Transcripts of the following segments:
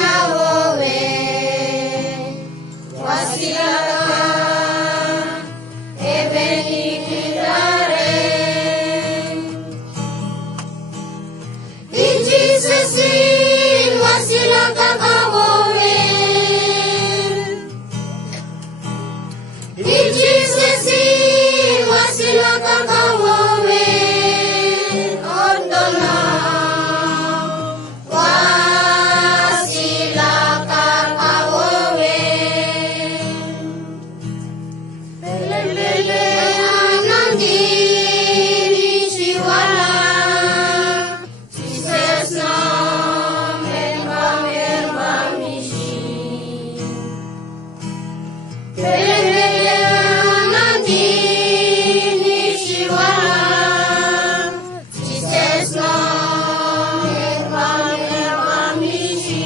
nawowe wasilaka ebenikidare ijisesin wasilaka kawowe ijisesin wasilaka kawowe ondona wasilaka kawowe lele anandini shiwala sisesna merba mishi lele anandini shiwala sisesna merba mishi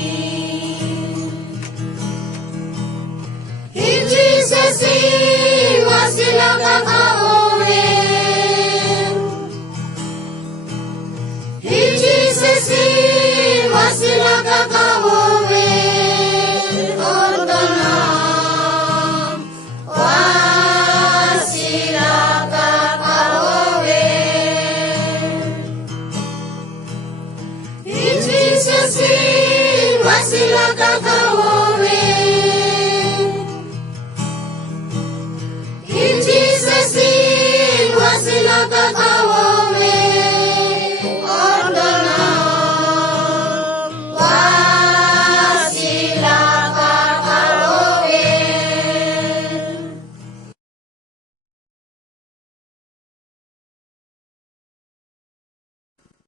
ijisesin wasilaka kawowe ijisesin wasilaka kawowe ondona wasilaka kawowe ijisesin wasilaka kawowe